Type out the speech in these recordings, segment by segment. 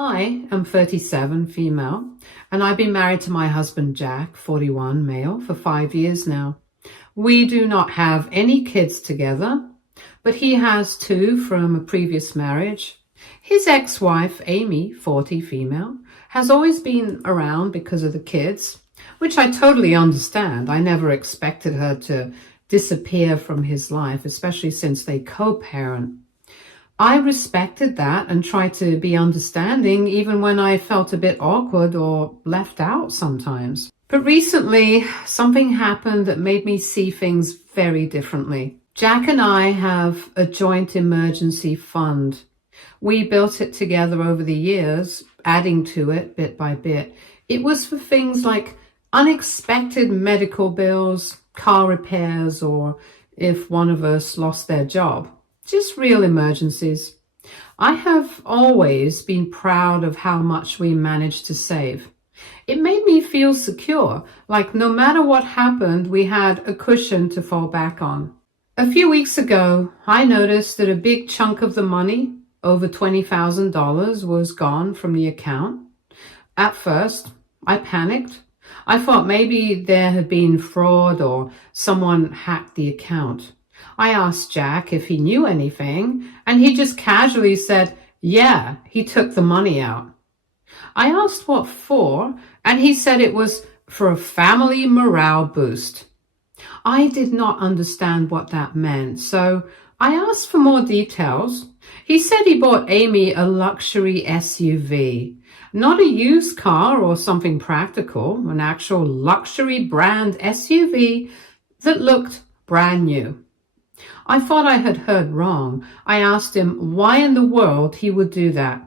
I am 37, female, and I've been married to my husband Jack, 41, male, for 5 years now. We do not have any kids together, but he has 2 from a previous marriage. His ex-wife, Amy, 40, female, has always been around because of the kids, which I totally understand. I never expected her to disappear from his life, especially since they co-parent. I respected that and tried to be understanding even when I felt a bit awkward or left out sometimes. But recently, something happened that made me see things very differently. Jack and I have a joint emergency fund. We built it together over the years, adding to it bit by bit. It was for things like unexpected medical bills, car repairs, or if one of us lost their job. Just real emergencies. I have always been proud of how much we managed to save. It made me feel secure, like no matter what happened, we had a cushion to fall back on. A few weeks ago, I noticed that a big chunk of the money, over $20,000, was gone from the account. At first, I panicked. I thought maybe there had been fraud or someone hacked the account. I asked Jack if he knew anything, and he just casually said, yeah, he took the money out. I asked what for, and he said it was for a family morale boost. I did not understand what that meant, so I asked for more details. He said he bought Amy a luxury SUV, not a used car or something practical, an actual luxury brand SUV that looked brand new. I thought I had heard wrong. I asked him why in the world he would do that.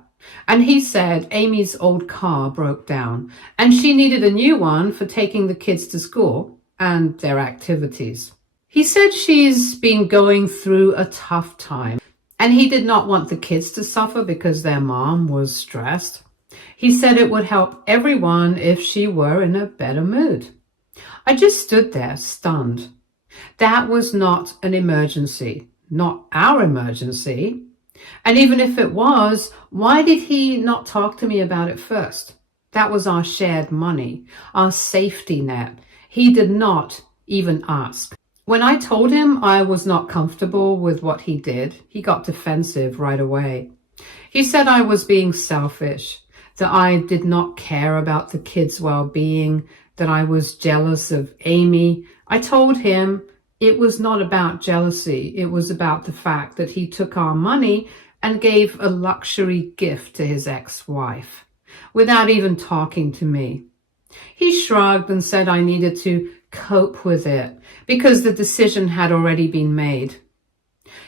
And he said Amy's old car broke down and she needed a new one for taking the kids to school and their activities. He said she's been going through a tough time and he did not want the kids to suffer because their mom was stressed. He said it would help everyone if she were in a better mood. I just stood there stunned. That was not an emergency, not our emergency. And even if it was, why did he not talk to me about it first? That was our shared money, our safety net. He did not even ask. When I told him I was not comfortable with what he did, he got defensive right away. He said I was being selfish, that I did not care about the kids' well-being, that I was jealous of Amy. I told him it was not about jealousy. It was about the fact that he took our money and gave a luxury gift to his ex-wife without even talking to me. He shrugged and said I needed to cope with it because the decision had already been made.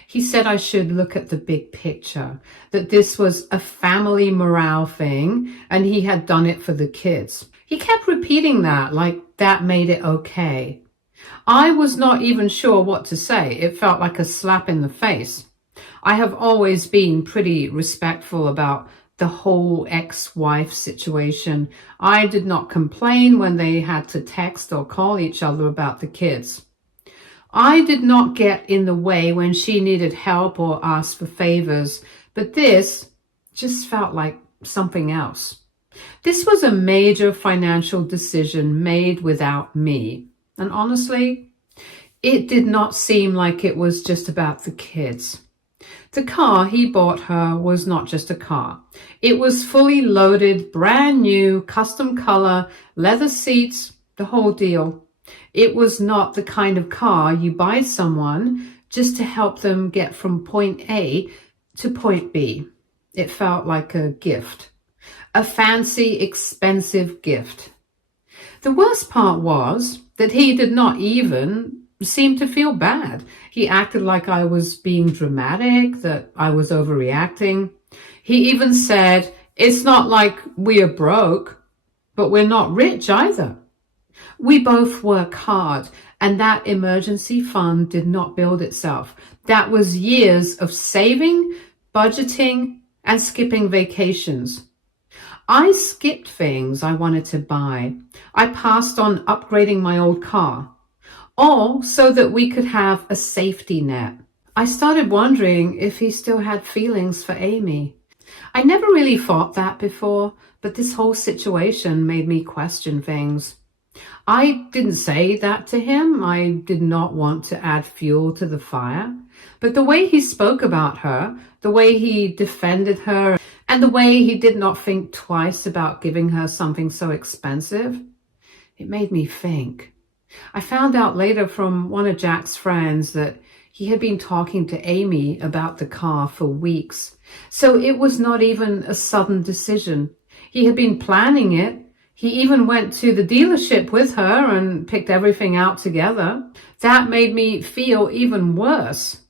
He said I should look at the big picture, that this was a family morale thing and he had done it for the kids. He kept repeating that like that made it okay. I was not even sure what to say. It felt like a slap in the face. I have always been pretty respectful about the whole ex-wife situation. I did not complain when they had to text or call each other about the kids. I did not get in the way when she needed help or asked for favors, but this just felt like something else. This was a major financial decision made without me. And honestly, it did not seem like it was just about the kids. The car he bought her was not just a car. It was fully loaded, brand new, custom color, leather seats, the whole deal. It was not the kind of car you buy someone just to help them get from point A to point B. It felt like a gift, a fancy, expensive gift. The worst part was that he did not even seem to feel bad. He acted like I was being dramatic, that I was overreacting. He even said, it's not like we are broke, but we're not rich either. We both work hard, and that emergency fund did not build itself. That was years of saving, budgeting, and skipping vacations. I skipped things I wanted to buy. I passed on upgrading my old car, all so that we could have a safety net. I started wondering if he still had feelings for Amy. I never really thought that before, but this whole situation made me question things. I didn't say that to him. I did not want to add fuel to the fire. But the way he spoke about her, the way he defended her, and the way he did not think twice about giving her something so expensive, it made me think. I found out later from one of Jack's friends that he had been talking to Amy about the car for weeks. So it was not even a sudden decision. He had been planning it. He even went to the dealership with her and picked everything out together. That made me feel even worse.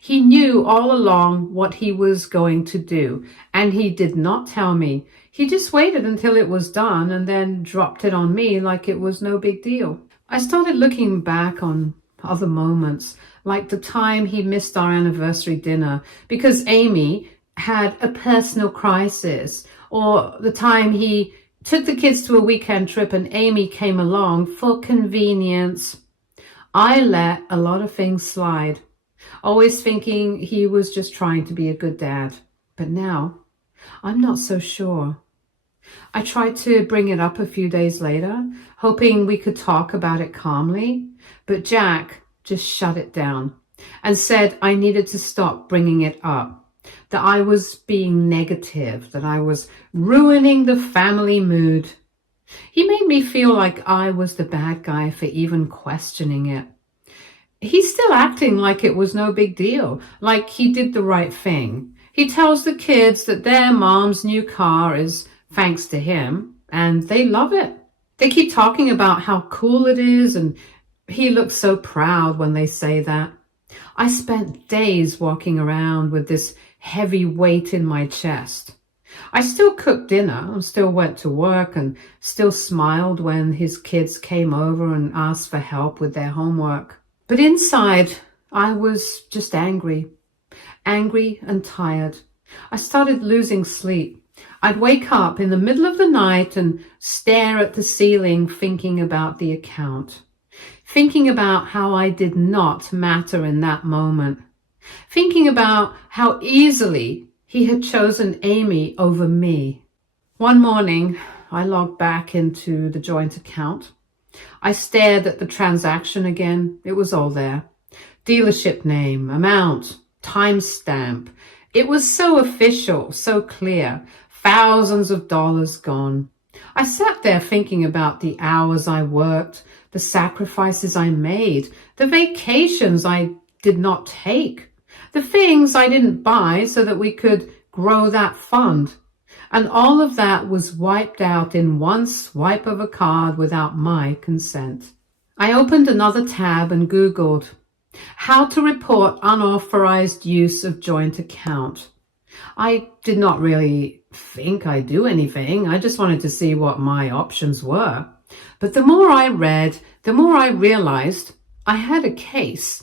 He knew all along what he was going to do, and he did not tell me. He just waited until it was done and then dropped it on me like it was no big deal. I started looking back on other moments, like the time he missed our anniversary dinner because Amy had a personal crisis, or the time he took the kids to a weekend trip and Amy came along for convenience. I let a lot of things slide, always thinking he was just trying to be a good dad. But now, I'm not so sure. I tried to bring it up a few days later, hoping we could talk about it calmly, but Jack just shut it down and said I needed to stop bringing it up, that I was being negative, that I was ruining the family mood. He made me feel like I was the bad guy for even questioning it. He's still acting like it was no big deal, like he did the right thing. He tells the kids that their mom's new car is thanks to him, and they love it. They keep talking about how cool it is, and he looks so proud when they say that. I spent days walking around with this heavy weight in my chest. I still cooked dinner and still went to work and still smiled when his kids came over and asked for help with their homework. But inside, I was just angry and tired. I started losing sleep. I'd wake up in the middle of the night and stare at the ceiling thinking about the account, thinking about how I did not matter in that moment, thinking about how easily he had chosen Amy over me. One morning, I logged back into the joint account. I stared at the transaction again. It was all there. Dealership name, amount, timestamp. It was so official, so clear. Thousands of dollars gone. I sat there thinking about the hours I worked, the sacrifices I made, the vacations I did not take, the things I didn't buy so that we could grow that fund. And all of that was wiped out in one swipe of a card without my consent. I opened another tab and Googled how to report unauthorized use of joint account. I did not really think I'd do anything. I just wanted to see what my options were. But the more I read, the more I realized I had a case.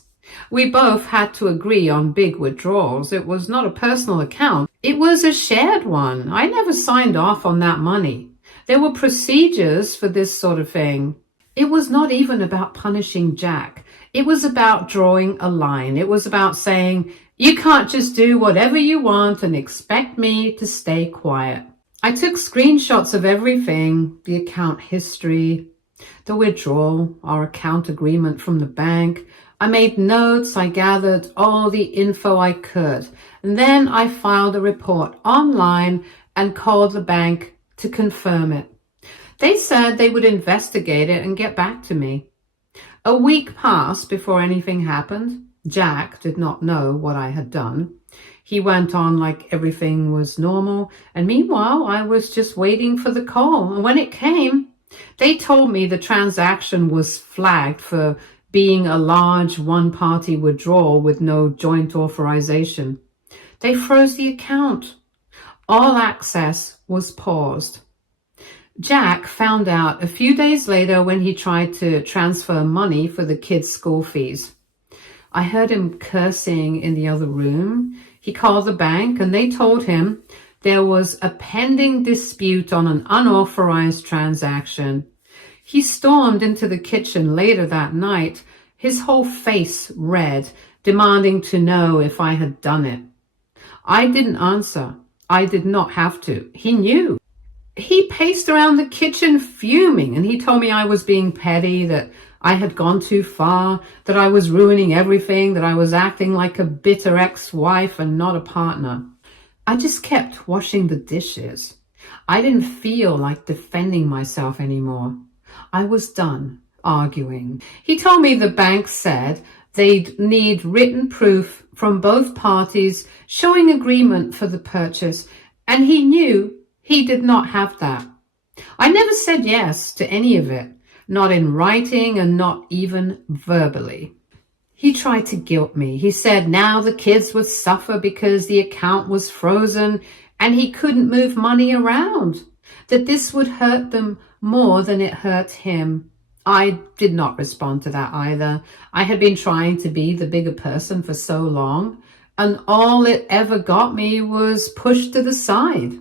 We both had to agree on big withdrawals. It was not a personal account. It was a shared one. I never signed off on that money. There were procedures for this sort of thing. It was not even about punishing Jack. It was about drawing a line. It was about saying, you can't just do whatever you want and expect me to stay quiet. I took screenshots of everything, the account history, the withdrawal, our account agreement from the bank. I made notes, I gathered all the info I could, and then I filed a report online and called the bank to confirm it. They said they would investigate it and get back to me. A week passed before anything happened. Jack did not know what I had done. He went on like everything was normal, and meanwhile I was just waiting for the call. And when it came, they told me the transaction was flagged for being a large one-party withdrawal with no joint authorization. They froze the account. All access was paused. Jack found out a few days later when he tried to transfer money for the kids' school fees. I heard him cursing in the other room. He called the bank and they told him there was a pending dispute on an unauthorized transaction. He stormed into the kitchen later that night, his whole face red, demanding to know if I had done it. I didn't answer. I did not have to. He knew. He paced around the kitchen fuming, and he told me I was being petty, that I had gone too far, that I was ruining everything, that I was acting like a bitter ex-wife and not a partner. I just kept washing the dishes. I didn't feel like defending myself anymore. I was done arguing. He told me the bank said they'd need written proof from both parties showing agreement for the purchase, and he knew he did not have that. I never said yes to any of it, not in writing and not even verbally. He tried to guilt me. He said now the kids would suffer because the account was frozen and he couldn't move money around, that this would hurt them more than it hurt him. I did not respond to that either. I had been trying to be the bigger person for so long, and all it ever got me was pushed to the side.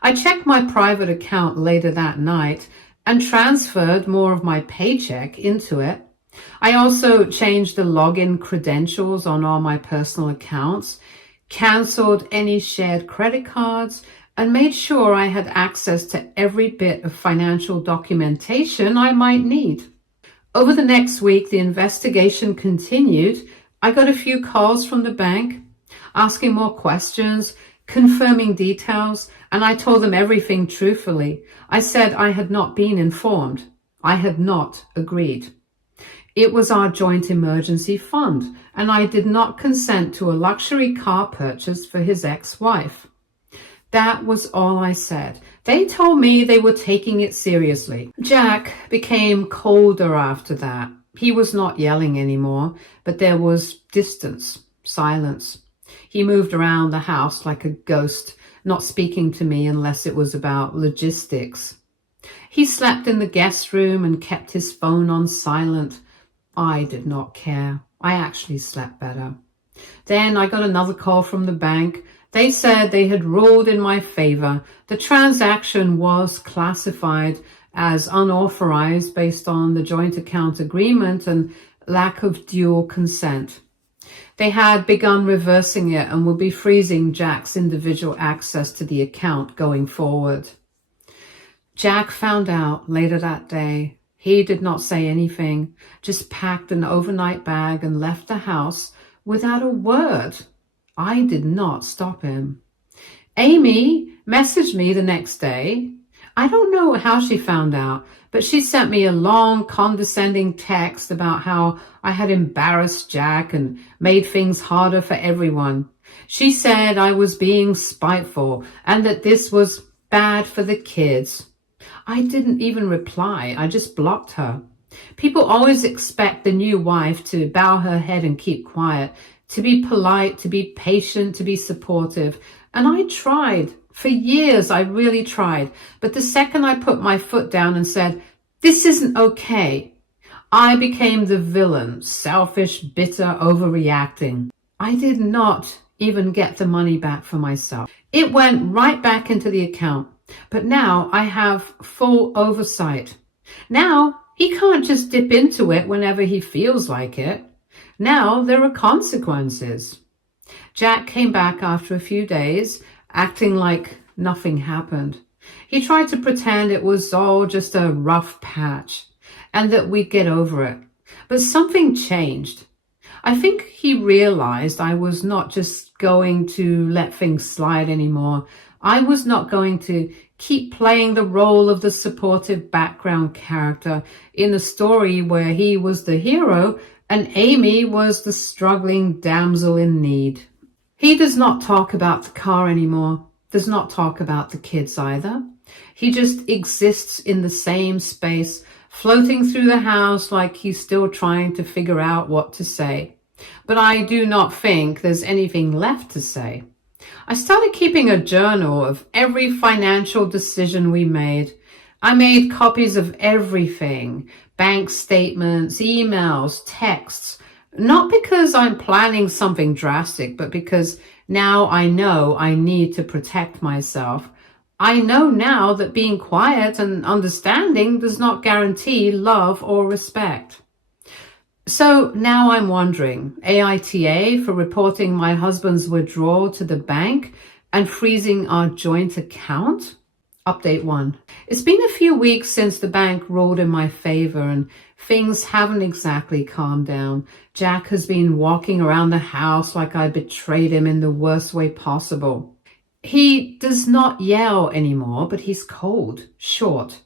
I checked my private account later that night and transferred more of my paycheck into it. I also changed the login credentials on all my personal accounts, canceled any shared credit cards, and made sure I had access to every bit of financial documentation I might need. Over the next week, the investigation continued. I got a few calls from the bank, asking more questions, confirming details, and I told them everything truthfully. I said I had not been informed. I had not agreed. It was our joint emergency fund, and I did not consent to a luxury car purchase for his ex-wife. That was all I said. They told me they were taking it seriously. Jack became colder after that. He was not yelling anymore, but there was distance, silence. He moved around the house like a ghost, not speaking to me unless it was about logistics. He slept in the guest room and kept his phone on silent. I did not care. I actually slept better. Then I got another call from the bank. They said they had ruled in my favor. The transaction was classified as unauthorized based on the joint account agreement and lack of dual consent. They had begun reversing it and would be freezing Jack's individual access to the account going forward. Jack found out later that day. He did not say anything, just packed an overnight bag and left the house without a word. I did not stop him. Amy messaged me the next day. I don't know how she found out, but she sent me a long, condescending text about how I had embarrassed Jack and made things harder for everyone. She said I was being spiteful and that this was bad for the kids. I didn't even reply. I just blocked her. People always expect the new wife to bow her head and keep quiet, to be polite, to be patient, to be supportive. And I tried. For years, I really tried. But the second I put my foot down and said, this isn't okay, I became the villain, selfish, bitter, overreacting. I did not even get the money back for myself. It went right back into the account. But now I have full oversight. Now he can't just dip into it whenever he feels like it. Now there are consequences. Jack came back after a few days, acting like nothing happened. He tried to pretend it was all just a rough patch and that we'd get over it. But something changed. I think he realized I was not just going to let things slide anymore. I was not going to keep playing the role of the supportive background character in a story where he was the hero and Amy was the struggling damsel in need. He does not talk about the car anymore, does not talk about the kids either. He just exists in the same space, floating through the house like he's still trying to figure out what to say. But I do not think there's anything left to say. I started keeping a journal of every financial decision we made. I made copies of everything, bank statements, emails, texts, not because I'm planning something drastic, but because now I know I need to protect myself. I know now that being quiet and understanding does not guarantee love or respect. So now I'm wondering, aita for reporting my husband's withdrawal to the bank and freezing our joint account. Update 1. It's been a few weeks since the bank ruled in my favor and things haven't exactly calmed down. Jack has been walking around the house like I betrayed him in the worst way possible. He does not yell anymore, but he's cold, short,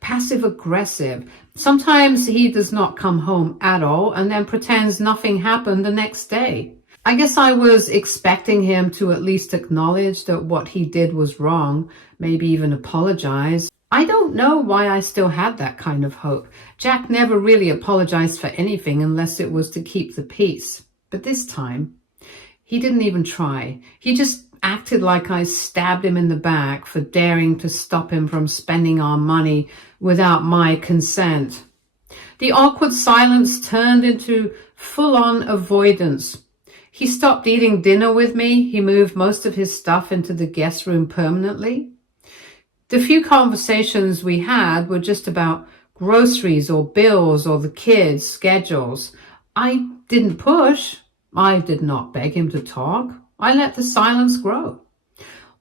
passive-aggressive. Sometimes he does not come home at all and then pretends nothing happened the next day. I guess I was expecting him to at least acknowledge that what he did was wrong, maybe even apologize. I don't know why I still had that kind of hope. Jack never really apologized for anything unless it was to keep the peace. But this time, he didn't even try. He just acted like I stabbed him in the back for daring to stop him from spending our money without my consent. The awkward silence turned into full-on avoidance. He stopped eating dinner with me. He moved most of his stuff into the guest room permanently. The few conversations we had were just about groceries or bills or the kids' schedules. I didn't push. I did not beg him to talk. I let the silence grow.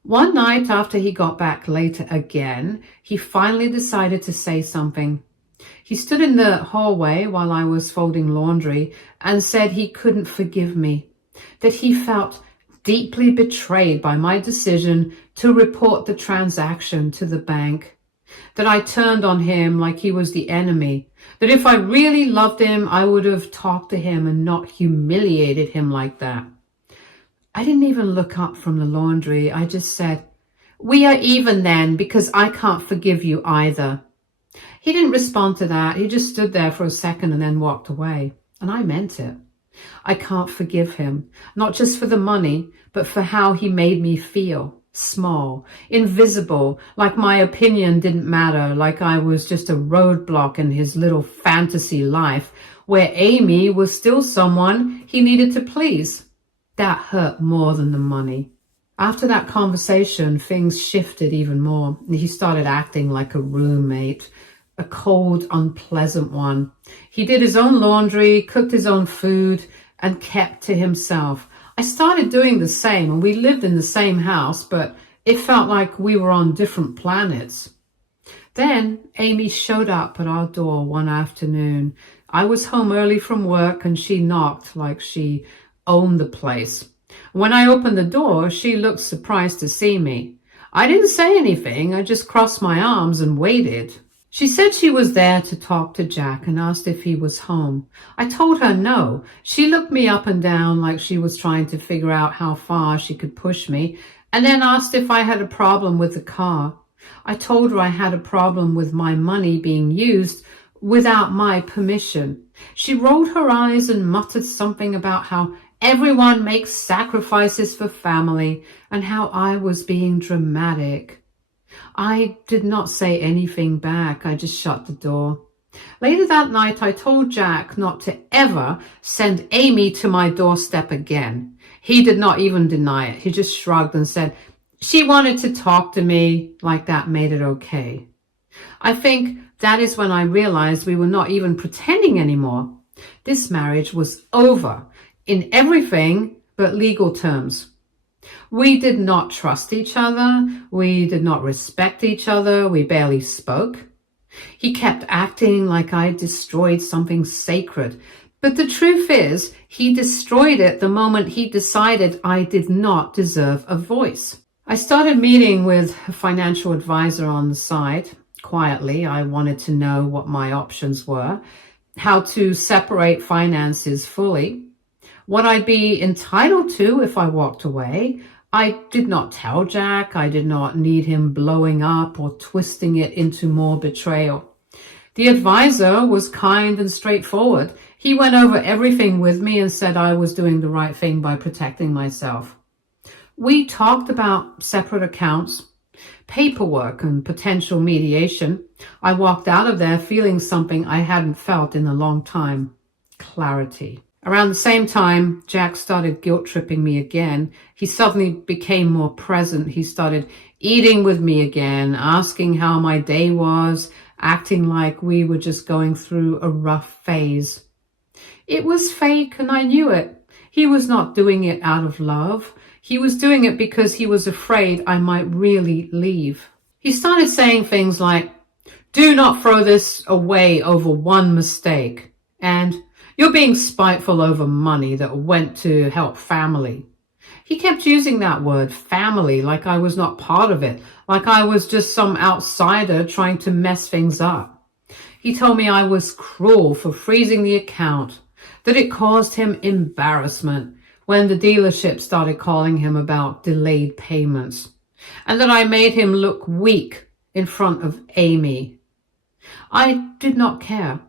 One night after he got back later again, he finally decided to say something. He stood in the hallway while I was folding laundry and said he couldn't forgive me, that he felt deeply betrayed by my decision to report the transaction to the bank, that I turned on him like he was the enemy, that if I really loved him, I would have talked to him and not humiliated him like that. I didn't even look up from the laundry. I just said, "We are even then because I can't forgive you either." He didn't respond to that. He just stood there for a second and then walked away. And I meant it. I can't forgive him, not just for the money, but for how he made me feel. Small, invisible, like my opinion didn't matter, like I was just a roadblock in his little fantasy life, where Amy was still someone he needed to please. That hurt more than the money. After that conversation, things shifted even more. He started acting like a roommate, a cold, unpleasant one. He did his own laundry, cooked his own food, and kept to himself. I started doing the same, and we lived in the same house, but it felt like we were on different planets. Then Amy showed up at our door one afternoon. I was home early from work, and she knocked like she owned the place. When I opened the door, she looked surprised to see me. I didn't say anything. I just crossed my arms and waited. She said she was there to talk to Jack and asked if he was home. I told her no. She looked me up and down like she was trying to figure out how far she could push me, and then asked if I had a problem with the car. I told her I had a problem with my money being used without my permission. She rolled her eyes and muttered something about how everyone makes sacrifices for family and how I was being dramatic. I did not say anything back. I just shut the door. Later that night, I told Jack not to ever send Amy to my doorstep again. He did not even deny it. He just shrugged and said, "She wanted to talk to me," like that made it okay. I think that is when I realized we were not even pretending anymore. This marriage was over in everything but legal terms. We did not trust each other. We did not respect each other. We barely spoke. He kept acting like I destroyed something sacred. But the truth is, he destroyed it the moment he decided I did not deserve a voice. I started meeting with a financial advisor on the side. Quietly, I wanted to know what my options were, how to separate finances fully, what I'd be entitled to if I walked away. I did not tell Jack. I did not need him blowing up or twisting it into more betrayal. The advisor was kind and straightforward. He went over everything with me and said I was doing the right thing by protecting myself. We talked about separate accounts, paperwork, and potential mediation. I walked out of there feeling something I hadn't felt in a long time: clarity. Around the same time, Jack started guilt-tripping me again. He suddenly became more present. He started eating with me again, asking how my day was, acting like we were just going through a rough phase. It was fake, and I knew it. He was not doing it out of love. He was doing it because he was afraid I might really leave. He started saying things like, "Do not throw this away over one mistake," and "You're being spiteful over money that went to help family." He kept using that word, family, like I was not part of it, like I was just some outsider trying to mess things up. He told me I was cruel for freezing the account, that it caused him embarrassment when the dealership started calling him about delayed payments, and that I made him look weak in front of Amy. I did not care.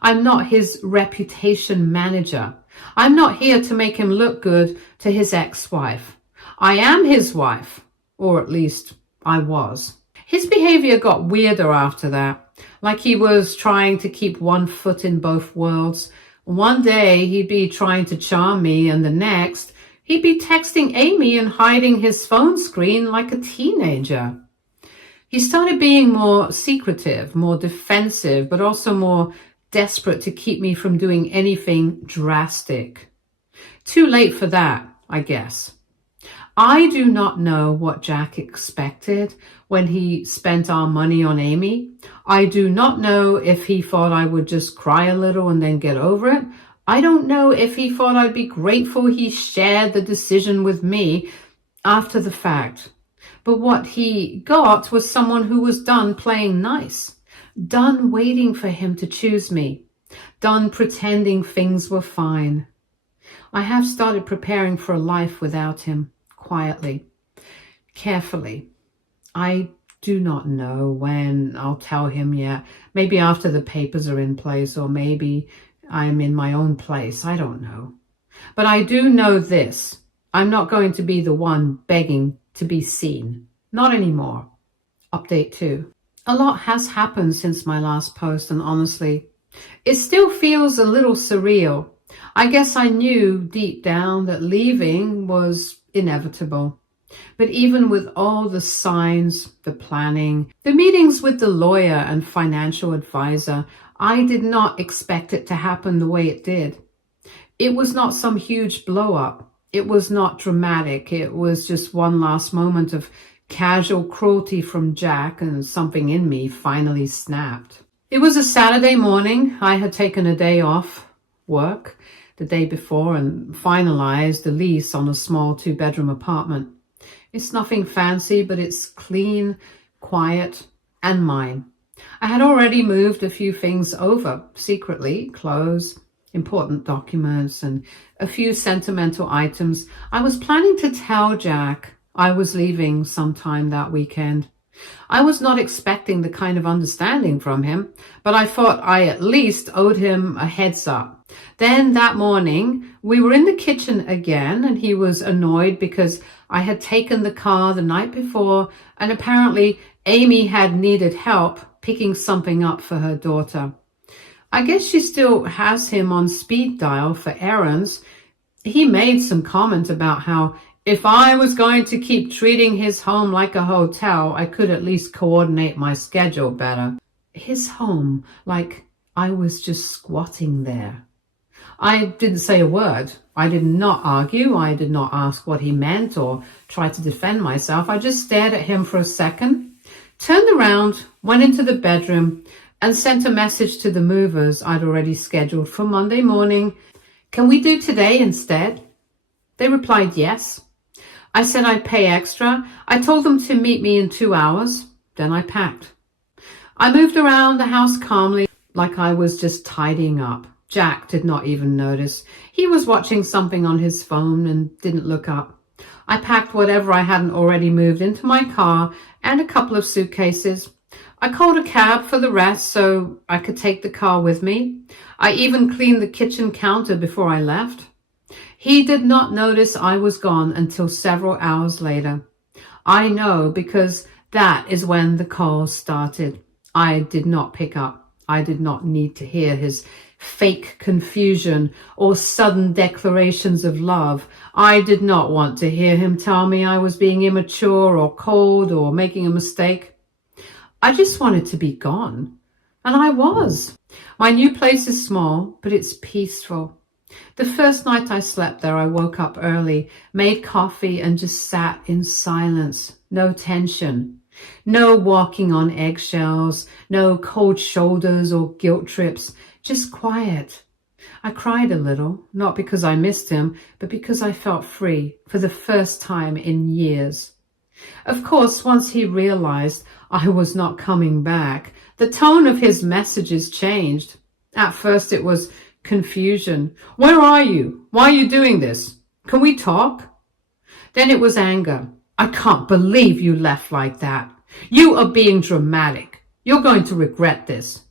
I'm not his reputation manager. I'm not here to make him look good to his ex-wife. I am his wife, or at least I was. His behavior got weirder after that, like he was trying to keep one foot in both worlds. One day he'd be trying to charm me, and the next he'd be texting Amy and hiding his phone screen like a teenager. He started being more secretive, more defensive, but also more desperate to keep me from doing anything drastic. Too late for that, I guess. I do not know what Jack expected when he spent our money on Amy. I do not know if he thought I would just cry a little and then get over it. I don't know if he thought I'd be grateful he shared the decision with me after the fact. But what he got was someone who was done playing nice, done waiting for him to choose me, done pretending things were fine. I have started preparing for a life without him, quietly, carefully. I do not know when I'll tell him yet. Maybe after the papers are in place, or maybe I'm in my own place. I don't know. But I do know this. I'm not going to be the one begging to be seen. Not anymore. Update 2. A lot has happened since my last post, and honestly, it still feels a little surreal. I guess I knew deep down that leaving was inevitable. But even with all the signs, the planning, the meetings with the lawyer and financial advisor, I did not expect it to happen the way it did. It was not some huge blow up. It was not dramatic. It was just one last moment of casual cruelty from Jack, and something in me finally snapped. It was a Saturday morning. I had taken a day off work the day before and finalized the lease on a small 2-bedroom apartment. It's nothing fancy, but it's clean, quiet, and mine. I had already moved a few things over, secretly, clothes, important documents, and a few sentimental items. I was planning to tell Jack I was leaving sometime that weekend. I was not expecting the kind of understanding from him, but I thought I at least owed him a heads up. Then that morning, we were in the kitchen again, and he was annoyed because I had taken the car the night before, and apparently Amy had needed help picking something up for her daughter. I guess she still has him on speed dial for errands. He made some comment about how if I was going to keep treating his home like a hotel, I could at least coordinate my schedule better. His home, like I was just squatting there. I didn't say a word. I did not argue. I did not ask what he meant or try to defend myself. I just stared at him for a second, turned around, went into the bedroom, and sent a message to the movers I'd already scheduled for Monday morning. "Can we do today instead?" They replied yes. I said I'd pay extra. I told them to meet me in 2 hours. Then I packed. I moved around the house calmly, like I was just tidying up. Jack did not even notice. He was watching something on his phone and didn't look up. I packed whatever I hadn't already moved into my car and a couple of suitcases. I called a cab for the rest so I could take the car with me. I even cleaned the kitchen counter before I left. He did not notice I was gone until several hours later. I know because that is when the calls started. I did not pick up. I did not need to hear his fake confusion or sudden declarations of love. I did not want to hear him tell me I was being immature or cold or making a mistake. I just wanted to be gone. And I was. My new place is small, but it's peaceful. The first night I slept there, I woke up early, made coffee, and just sat in silence. No tension. No walking on eggshells, no cold shoulders or guilt trips, just quiet. I cried a little, not because I missed him, but because I felt free for the first time in years. Of course, once he realized I was not coming back, the tone of his messages changed. At first it was confusion. Where are you? Why are you doing this? Can we talk? Then it was anger. I can't believe you left like that. You are being dramatic. You're going to regret this.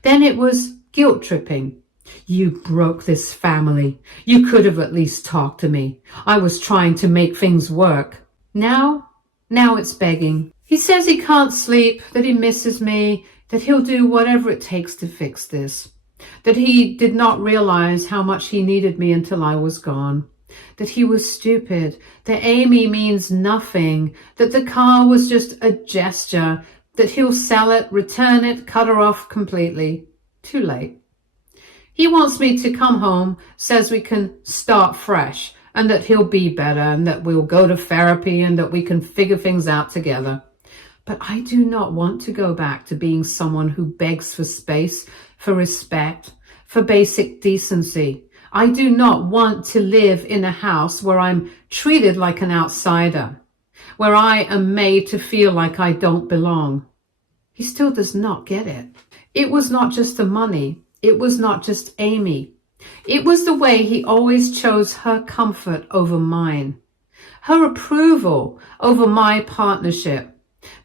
Then it was guilt tripping. You broke this family. You could have at least talked to me. I was trying to make things work. Now it's begging. He says he can't sleep, that he misses me, that he'll do whatever it takes to fix this. That he did not realize how much he needed me until I was gone. That he was stupid, that Amy means nothing, that the car was just a gesture, that he'll sell it, return it, cut her off completely. Too late. He wants me to come home, says we can start fresh, and that he'll be better, and that we'll go to therapy, and that we can figure things out together. But I do not want to go back to being someone who begs for space, for respect, for basic decency. I do not want to live in a house where I'm treated like an outsider, where I am made to feel like I don't belong. He still does not get it. It was not just the money. It was not just Amy. It was the way he always chose her comfort over mine, her approval over my partnership,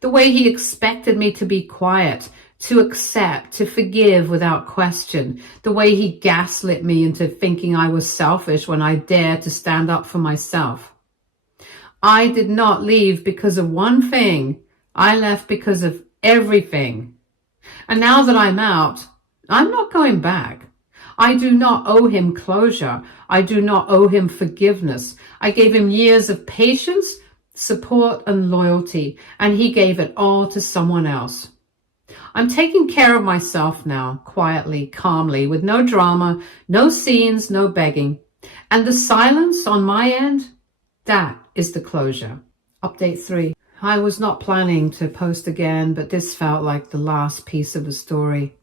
the way he expected me to be quiet, to accept, to forgive without question, the way he gaslit me into thinking I was selfish when I dared to stand up for myself. I did not leave because of one thing. I left because of everything. And now that I'm out, I'm not going back. I do not owe him closure. I do not owe him forgiveness. I gave him years of patience, support, and loyalty, and he gave it all to someone else. I'm taking care of myself now, quietly, calmly, with no drama, no scenes, no begging. And the silence on my end, that is the closure. Update 3. I was not planning to post again, but this felt like the last piece of the story.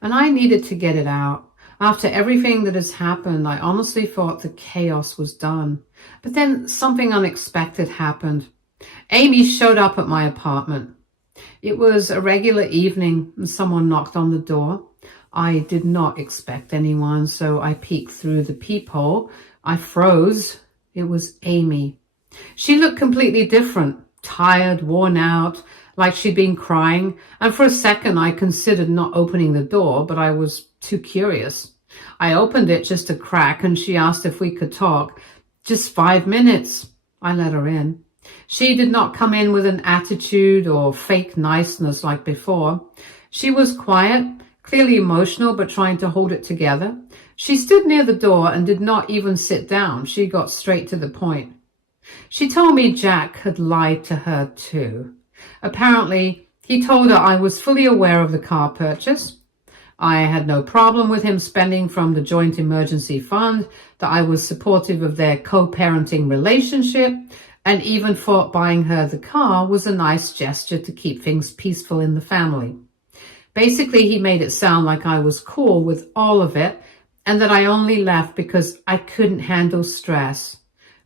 And I needed to get it out. After everything that has happened, I honestly thought the chaos was done. But then something unexpected happened. Amy showed up at my apartment. It was a regular evening and someone knocked on the door. I did not expect anyone, so I peeked through the peephole. I froze. It was Amy. She looked completely different, tired, worn out, like she'd been crying. And for a second, I considered not opening the door, but I was too curious. I opened it just a crack and she asked if we could talk. Just 5 minutes. I let her in. She did not come in with an attitude or fake niceness like before. She was quiet, clearly emotional, but trying to hold it together. She stood near the door and did not even sit down. She got straight to the point. She told me Jack had lied to her too. Apparently, he told her I was fully aware of the car purchase. I had no problem with him spending from the joint emergency fund, that I was supportive of their co-parenting relationship, and even thought buying her the car was a nice gesture to keep things peaceful in the family. Basically, he made it sound like I was cool with all of it and that I only left because I couldn't handle stress.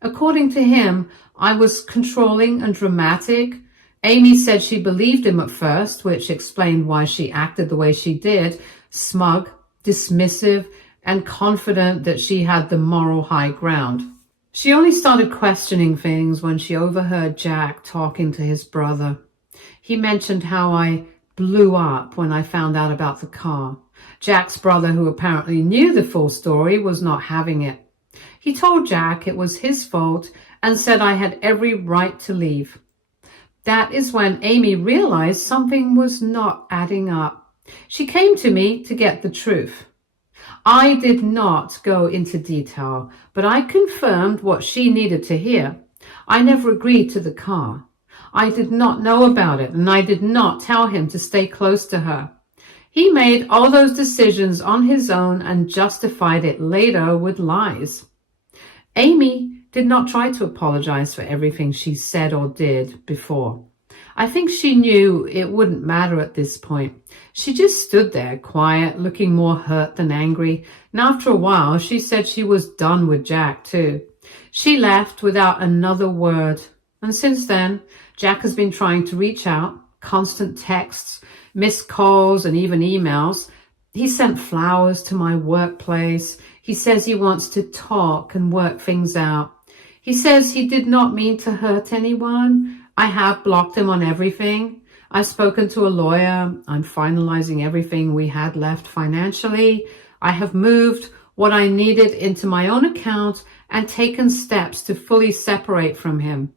According to him, I was controlling and dramatic. Amy said she believed him at first, which explained why she acted the way she did, smug, dismissive, and confident that she had the moral high ground. She only started questioning things when she overheard Jack talking to his brother. He mentioned how I blew up when I found out about the car. Jack's brother, who apparently knew the full story, was not having it. He told Jack it was his fault and said I had every right to leave. That is when Amy realized something was not adding up. She came to me to get the truth. I did not go into detail, but I confirmed what she needed to hear. I never agreed to the car. I did not know about it, and I did not tell him to stay close to her. He made all those decisions on his own and justified it later with lies. Amy did not try to apologize for everything she said or did before. I think she knew it wouldn't matter at this point. She just stood there, quiet, looking more hurt than angry, and after a while she said she was done with Jack too. She left without another word, and since then, Jack has been trying to reach out, constant texts, missed calls, and even emails. He sent flowers to my workplace. He says he wants to talk and work things out. He says he did not mean to hurt anyone. I have blocked him on everything. I've spoken to a lawyer. I'm finalizing everything we had left financially. I have moved what I needed into my own account and taken steps to fully separate from him.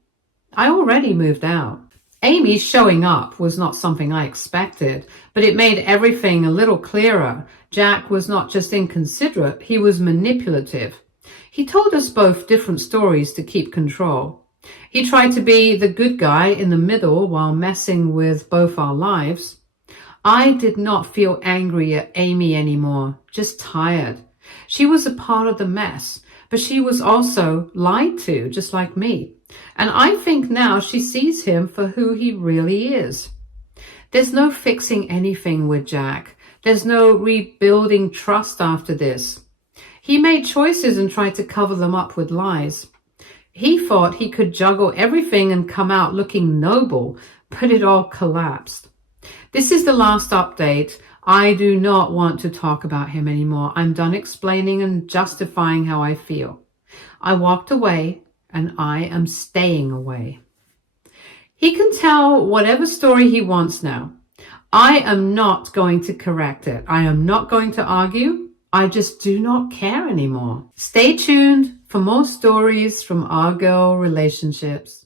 I already moved out. Amy showing up was not something I expected, but it made everything a little clearer. Jack was not just inconsiderate, he was manipulative. He told us both different stories to keep control. He tried to be the good guy in the middle while messing with both our lives. I did not feel angry at Amy anymore, just tired. She was a part of the mess, but she was also lied to, just like me. And I think now she sees him for who he really is. There's no fixing anything with Jack. There's no rebuilding trust after this. He made choices and tried to cover them up with lies. He thought he could juggle everything and come out looking noble, but it all collapsed. This is the last update. I do not want to talk about him anymore. I'm done explaining and justifying how I feel. I walked away, and I am staying away. He can tell whatever story he wants now. I am not going to correct it. I am not going to argue. I just do not care anymore. Stay tuned for more stories from our girl relationships.